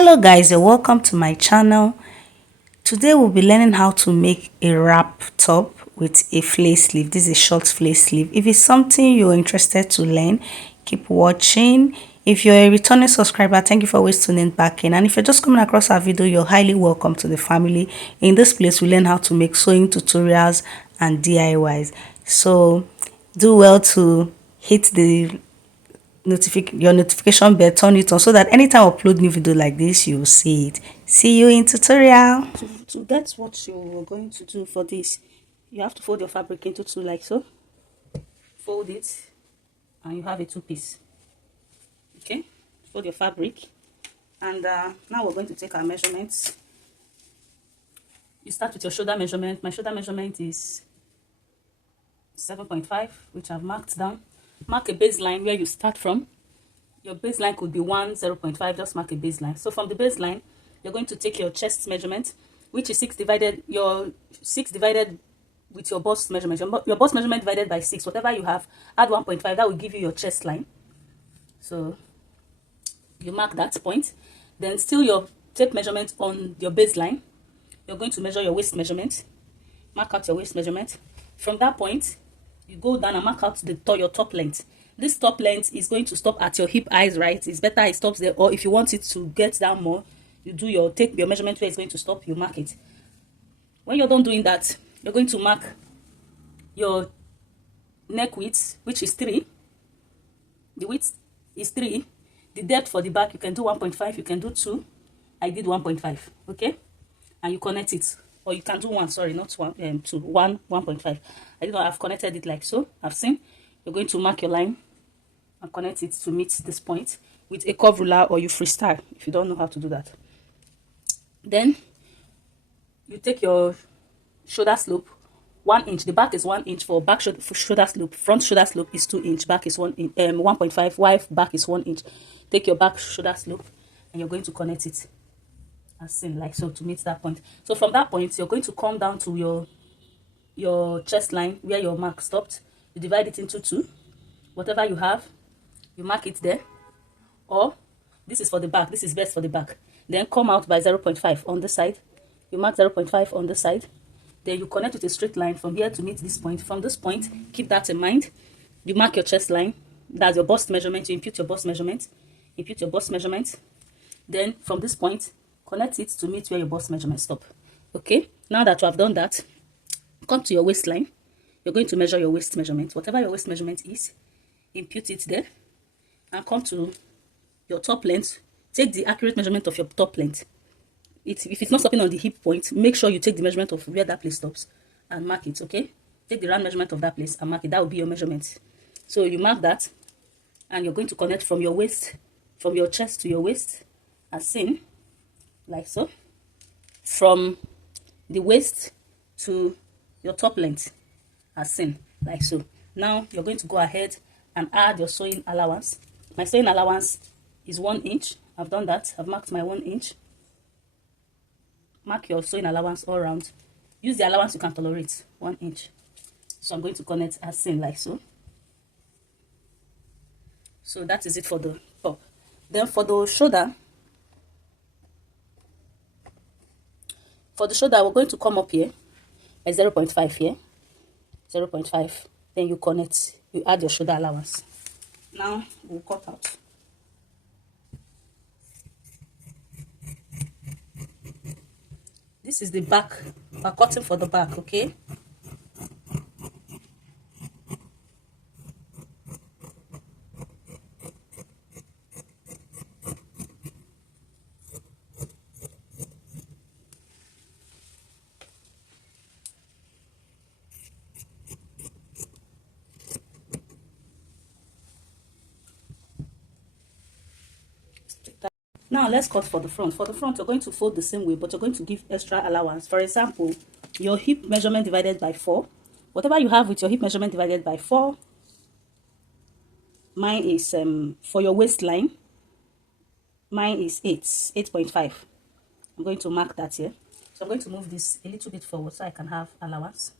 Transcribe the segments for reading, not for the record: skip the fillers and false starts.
Hello guys and welcome to my channel. Today we'll be learning how to make a wrap top with a flare sleeve. This is a short flare sleeve. If it's something you're interested to learn, keep watching. If you're a returning subscriber, thank you for always tuning back in. And if you're just coming across our video, you're highly welcome to the family. In this place, we learn how to make sewing tutorials and DIYs. So do well to hit the your notification bell, turn it on so that anytime I upload new video like this, you'll see it. See you in tutorial. So that's what you're going to do for this. You have to fold your fabric into two like so. Fold it and you have a two-piece. Okay, fold your fabric and now we're going to take our measurements. You start with your shoulder measurement. My shoulder measurement is 7.5, which I've marked down. Mark a baseline where you start from. Your baseline could be 0.5, just mark a baseline. So from the baseline, you're going to take your chest measurement, which is 6 divided with your bust measurement. Your bust measurement divided by 6, whatever you have, add 1.5, that will give you your chest line. So you mark that point. Then still your tape measurement on your baseline. You're going to measure your waist measurement. Mark out your waist measurement. From that point, you go down and mark out your top length. This top length is going to stop at your hip eyes, right? It's better it stops there, or if you want it to get down more, you take your measurement where it's going to stop, you mark it. When you're done doing that, you're going to mark your neck width, which is 3. The width is 3. The depth for the back, you can do 1.5, you can do 2. I did 1.5, okay? And you connect it. Or you can do 1, sorry, not 1, 2, 1.5. I've connected it like so. I've seen. You're going to mark your line and connect it to meet this point with a curve ruler, or you freestyle if you don't know how to do that. Then you take your shoulder slope 1 inch. The back is 1 inch for back shoulder slope. Front shoulder slope is 2 inch. Back is 1.5. While back is 1 inch. Take your back shoulder slope and you're going to connect it as seen like so to meet that point. So from that point, you're going to come down to your chest line where your mark stopped. You divide it into 2. Whatever you have, you mark it there. Or this is for the back. This is best for the back. Then come out by 0.5 on the side. You mark 0.5 on the side. Then you connect with a straight line from here to meet this point. From this point, keep that in mind. You mark your chest line. That's your bust measurement. You impute your bust measurement. Impute your bust measurement. Then from this point, connect it to meet where your bust measurement stop. Okay. Now that you have done that, come to your waistline. You're going to measure your waist measurement. Whatever your waist measurement is, impute it there. And come to your top length. Take the accurate measurement of your top length. If it's not stopping on the hip point, make sure you take the measurement of where that place stops and mark it, okay? Take the round measurement of that place and mark it. That will be your measurement. So you mark that and you're going to connect from your waist, from your chest to your waist, as seen, like so. From the waist to your top length, as seen, like so. Now you're going to go ahead and add your sewing allowance. My sewing allowance is 1 inch. I've done that. I've marked my 1 inch. Mark your sewing allowance all around. Use the allowance you can tolerate, 1 inch. So I'm going to connect as seen, like so. So that is it for the top. Then for the shoulder, we're going to come up here at 0.5 here. 0.5. Then you connect. You add your shoulder allowance. Now we'll cut out. This is the back. We're cutting for the back, okay? Now let's cut for the front. For the front, you're going to fold the same way, but you're going to give extra allowance. For example, your hip measurement divided by 4. Whatever you have with your hip measurement divided by 4, mine is for your waistline, mine is 8.5. I'm going to mark that here. So I'm going to move this a little bit forward so I can have allowance.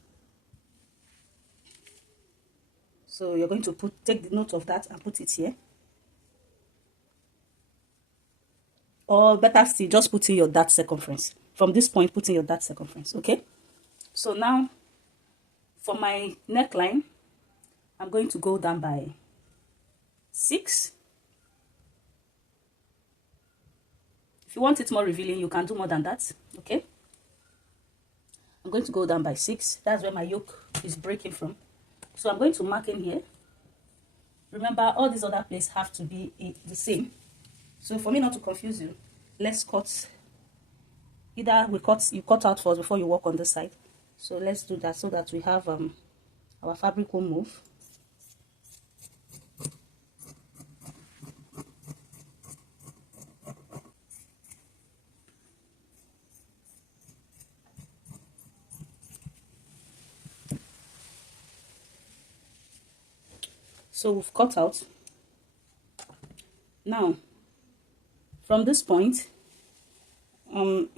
So you're going to take the note of that and put it here. or better still, just put in your dart circumference. From this point, put in your dart circumference. Okay, so now for my neckline, I'm going to go down by 6. If you want it more revealing, you can do more than that. Okay, I'm going to go down by 6. That's where my yoke is breaking from. So I'm going to mark in here. Remember, all these other places have to be the same. So for me not to confuse you, let's cut. Either you cut out first before you work on this side. So let's do that so that we have our fabric won't move. So we've cut out. Now from this point, the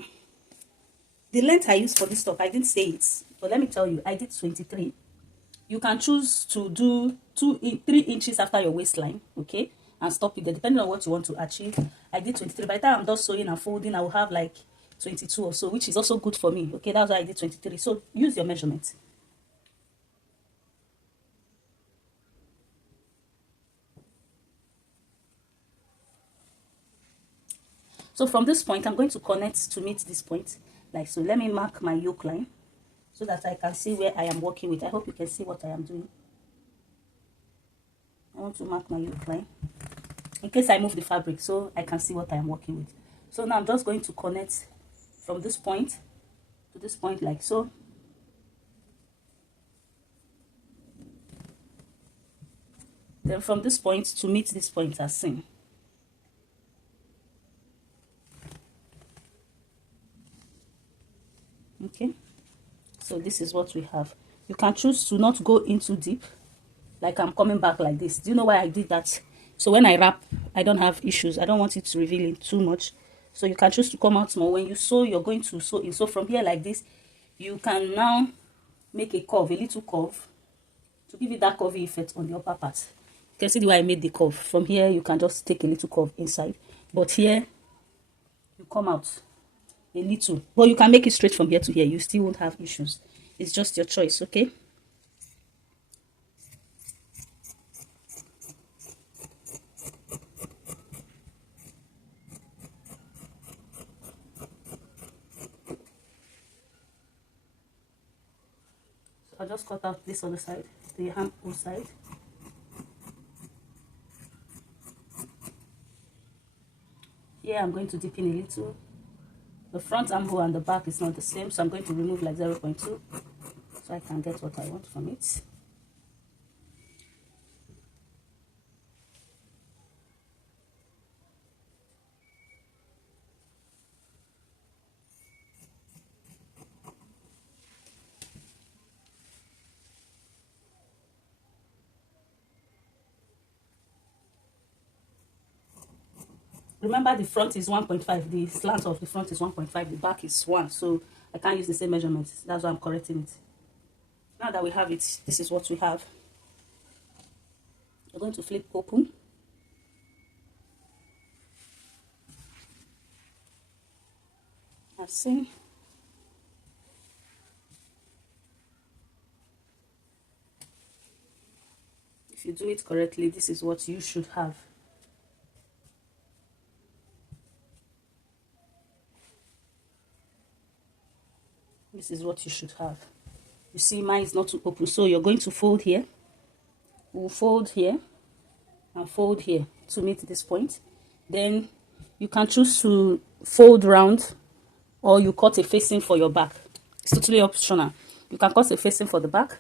length I used for this top, I didn't say it, but let me tell you, I did 23. You can choose to do 3 inches after your waistline, okay, and stop it there depending on what you want to achieve. I did 23. By the time I'm done sewing and folding, I will have like 22 or so, which is also good for me. Okay, that's why I did 23. So use your measurement. So from this point, I'm going to connect to meet this point, like so. Let me mark my yoke line so that I can see where I am working with. I hope you can see what I am doing. I want to mark my yoke line in case I move the fabric so I can see what I am working with. So now I'm just going to connect from this point to this point, like so. Then from this point to meet this point as seen. Okay, so this is what we have. You can choose to not go into deep, like I'm coming back like this. Do you know why I did that? So when I wrap, I don't have issues. I don't want it to reveal it too much. So you can choose to come out more. When you sew, you're going to sew in. So from here like this, you can now make a curve, a little curve, to give it that curvy effect on the upper part. You can see the way I made the curve. From here, you can just take a little curve inside. But here, you come out a little, but you can make it straight from here to here. You still won't have issues. It's just your choice. Okay, so I'll just cut out this other side, the armhole side. Here I'm going to dip in a little. The front armhole and the back is not the same, so I'm going to remove like 0.2 so I can get what I want from it. Remember, the front is 1.5, the slant of the front is 1.5, the back is 1, so I can't use the same measurements. That's why I'm correcting it. Now that we have it, this is what we have. We're going to flip open. I've seen. If you do it correctly, this is what you should have. This is what you should have. You see, mine is not too open, so you're going to fold here. We'll fold here and fold here to meet this point. Then you can choose to fold round, or you cut a facing for your back. It's totally optional. You can cut a facing for the back,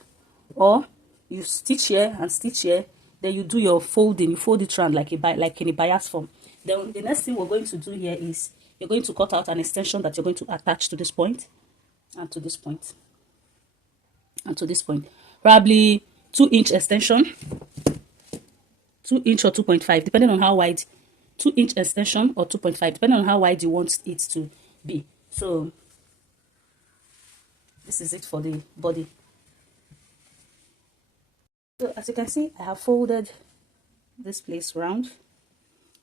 or you stitch here and stitch here. Then you do your folding. You fold it round like in a bias form. Then the next thing we're going to do here is you're going to cut out an extension that you're going to attach to this point, and to this point, and to this point. Probably 2-inch extension, 2 inch or 2.5, depending on how wide. 2-inch extension or 2.5, depending on how wide you want it to be. So this is it for the body. So as you can see, I have folded this place round.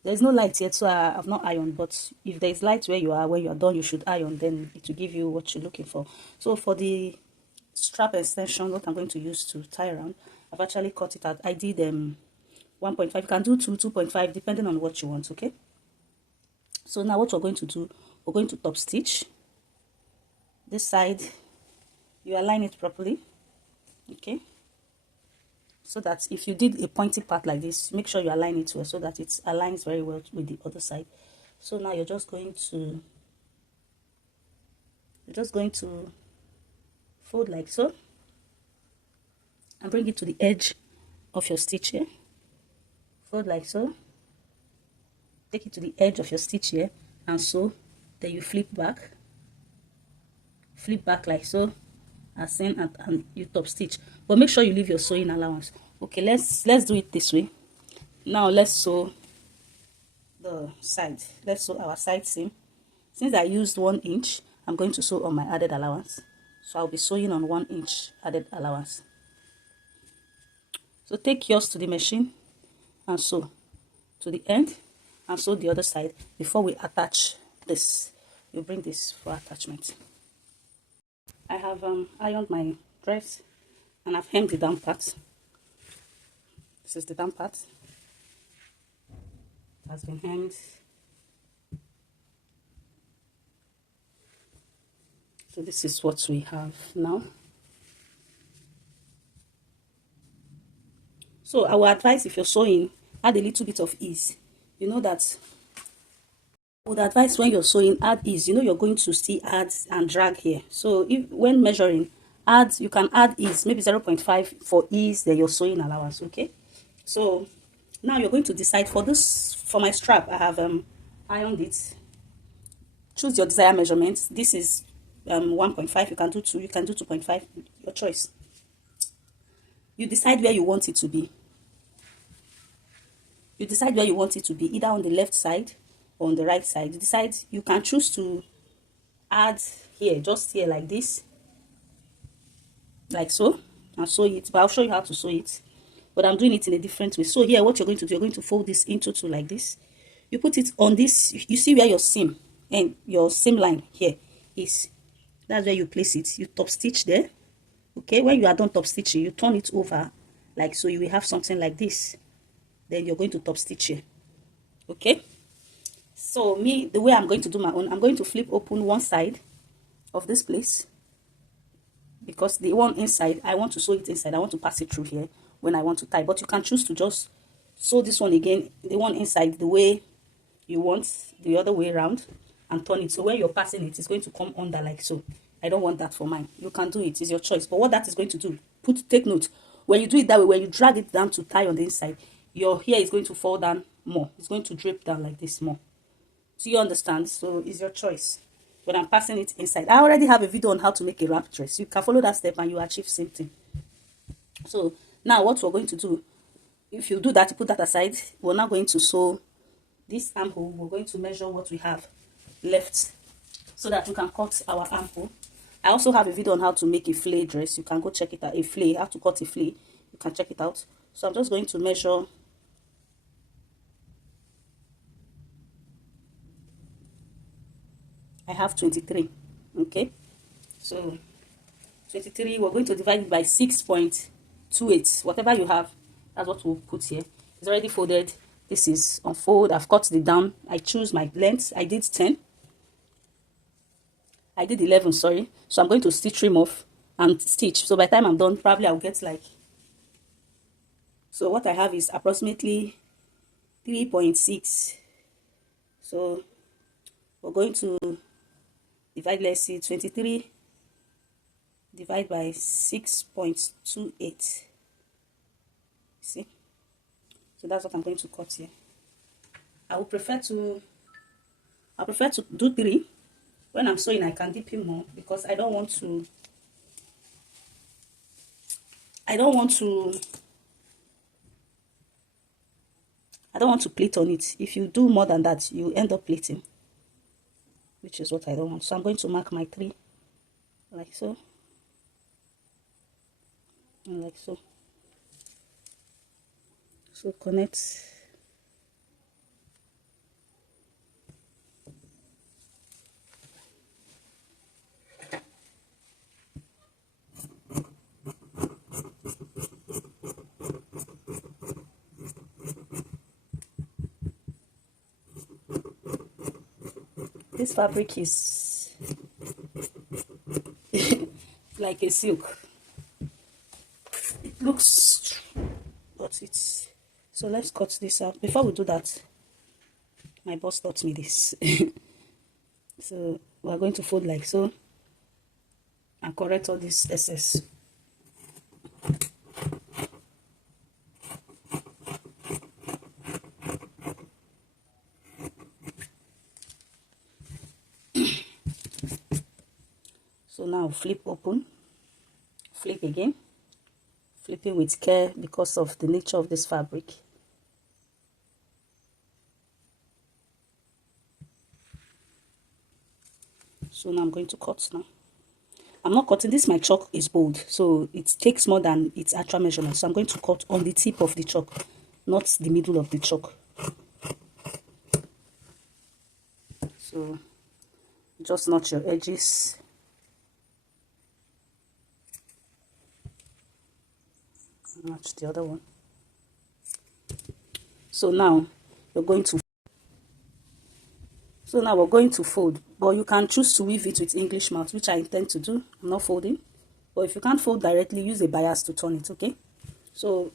There's no light yet, so I've not ironed, but if there's light where you are, when you're done, you should iron, then it will give you what you're looking for. So for the strap extension, what I'm going to use to tie around, I've actually cut it out. I did 1.5. You can do 2.5, depending on what you want. Okay, so now what we're going to do, we're going to top stitch this side. You align it properly, okay, so that if you did a pointy part like this, make sure you align it well so that it aligns very well with the other side. So now you're just going to fold like so and bring it to the edge of your stitch here. Fold like so, take it to the edge of your stitch here, and so then you flip back like so, as seen, and you top stitch, but make sure you leave your sewing allowance. Okay, let's do it this way. Now let's sew the side. Let's sew our side seam. Since I used 1 inch, I'm going to sew on my added allowance, so I'll be sewing on 1 inch added allowance. So take yours to the machine and sew to the end, and sew the other side before we attach this. You bring this for attachment. I have ironed my dress and I've hemmed the down part. This is the down part. It has been hemmed. So this is what we have now. So I will advise, if you're sewing, add a little bit of ease. You know that I would advise when you're sewing, add ease. You know you're going to still add and drag here. So if when measuring, you can add ease, maybe 0.5 for ease, then your sewing allowance. Okay. So now you're going to decide for this. For my strap, I have ironed it. Choose your desired measurements. This is 1.5. You can do 2. You can do 2.5. Your choice. You decide where you want it to be. You decide where you want it to be, either on the left side or on the right side. You decide. You can choose to add here, just here like this, like so, and sew it. But I'll show you how to sew it. But I'm doing it in a different way. So here, what you're going to do, you're going to fold this into 2 like this. You put it on this. You see where your seam and your seam line here is. That's where you place it. You top stitch there. Okay, when you are done top stitching, you turn it over like so. You will have something like this. Then you're going to top stitch here. Okay, so the way I'm going to do my own, I'm going to flip open one side of this place, because the one inside, I want to sew it inside. I want to pass it through here when I want to tie, but you can choose to just sew this one again, the one inside, the way you want, the other way around, and turn it. So when you're passing it, it's going to come under like so. I don't want that for mine. You can do it, it's your choice. But what that is going to do, take note, when you do it that way, when you drag it down to tie on the inside, your hair is going to fall down more. It's going to drape down like this more. Do you understand? So it's your choice. When I'm passing it inside, I already have a video on how to make a wrap dress. You can follow that step and you achieve same thing. So now what we're going to do, if you do that, you put that aside. We're now going to sew this armhole. We're going to measure what we have left so that we can cut our armhole. I also have a video on how to make a flay dress. You can go check it out. A flay, how to cut a flay. You can check it out. So I'm just going to measure. I have 23. Okay, so 23, we're going to divide it by 6.28. Whatever you have, that's what we'll put here. It's already folded. This is on fold. I've cut the down. I choose my length. I did 10. I did 11, sorry. So I'm going to stitch trim off and stitch. So by the time I'm done, probably I'll get like, so what I have is approximately 3.6. So we're going to divide, let's see, 23 divide by 6.28. See, so that's what I'm going to cut here. I prefer to do 3. When I'm sewing, I can dip in more, because I don't want to pleat on it. If you do more than that, you end up pleating, which is what I don't want. So I'm going to mark my 3 like so, and like so. So connect This fabric is like a silk. It looks, but it's, so let's cut this out. Before we do that, my boss taught me this. So we're going to fold like so and correct all this excess. So now flip open, flip again, flipping with care because of the nature of this fabric. So now I'm going to cut now. I'm not cutting this, my chalk is bold, so it takes more than its actual measurement. So I'm going to cut on the tip of the chalk, not the middle of the chalk. So just notch your edges. Notch the other one. So now we're going to fold, but you can choose to weave it with English mouth, which I intend to do. I'm not folding, but if you can't fold directly, use a bias to turn it. Okay, so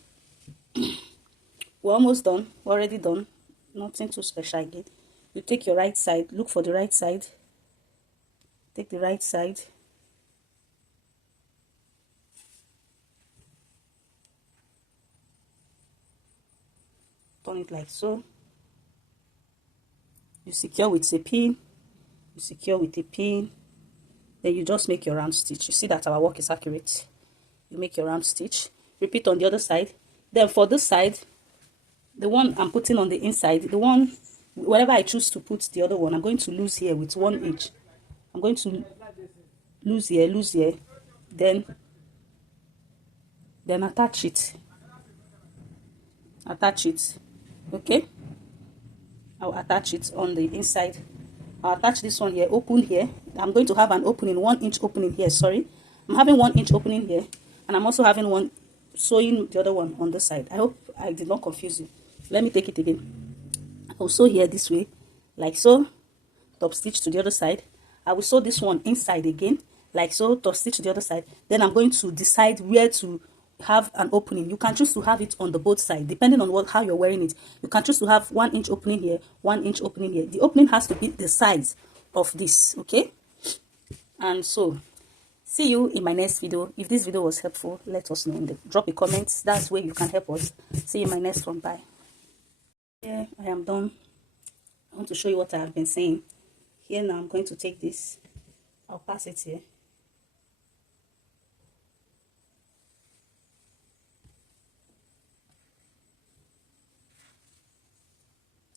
we're almost done. We're already done. Nothing too special again. You take your right side, look for the right side, take the right side, turn it like so. You secure with a pin, you secure with a pin, then you just make your round stitch. You see that our work is accurate. You make your round stitch, repeat on the other side. Then for this side, the one I'm putting on the inside, the one, wherever I choose to put the other one, I'm going to lose here with 1 inch. I'm going to lose here, then attach it. Okay, I'll attach it on the inside. I'll attach this one here, open here. I'm going to have an opening, 1 inch opening here. Sorry, I'm having 1 inch opening here, and I'm also having one sewing the other one on the side. I hope I did not confuse you. Let me take it again. I'll sew here this way, like so, top stitch to the other side. I will sew this one inside again, like so, top stitch to the other side. Then I'm going to decide where to have an opening. You can choose to have it on the both sides, depending on how you're wearing it. You can choose to have 1 inch opening here, 1 inch opening here. The opening has to be the size of this. Okay, and so see you in my next video. If this video was helpful, let us know. Drop a comment. That's where you can help us. See you in my next one. Bye. Yeah, I am done. I want to show you what I have been saying. Here now, I'm going to take this. I'll pass it here.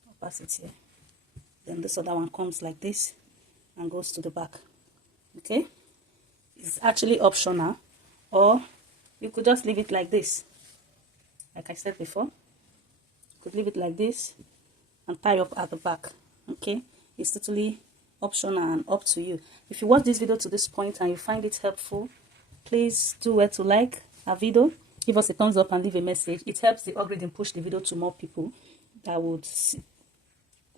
I'll pass it here. Then this other one comes like this and goes to the back. Okay, it's actually optional, or you could just leave it like this. Like I said before, you could leave it like this and tie up at the back. Okay, it's totally optional and up to you. If you watch this video to this point and you find it helpful, please do well to like our video, give us a thumbs up and leave a message. It helps the algorithm push the video to more people that would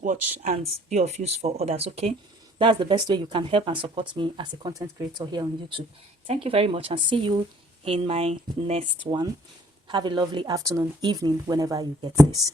watch and be of use for others. Okay, that's the best way you can help and support me as a content creator here on YouTube. Thank you very much, and see you in my next one. Have a lovely afternoon, evening, whenever you get this.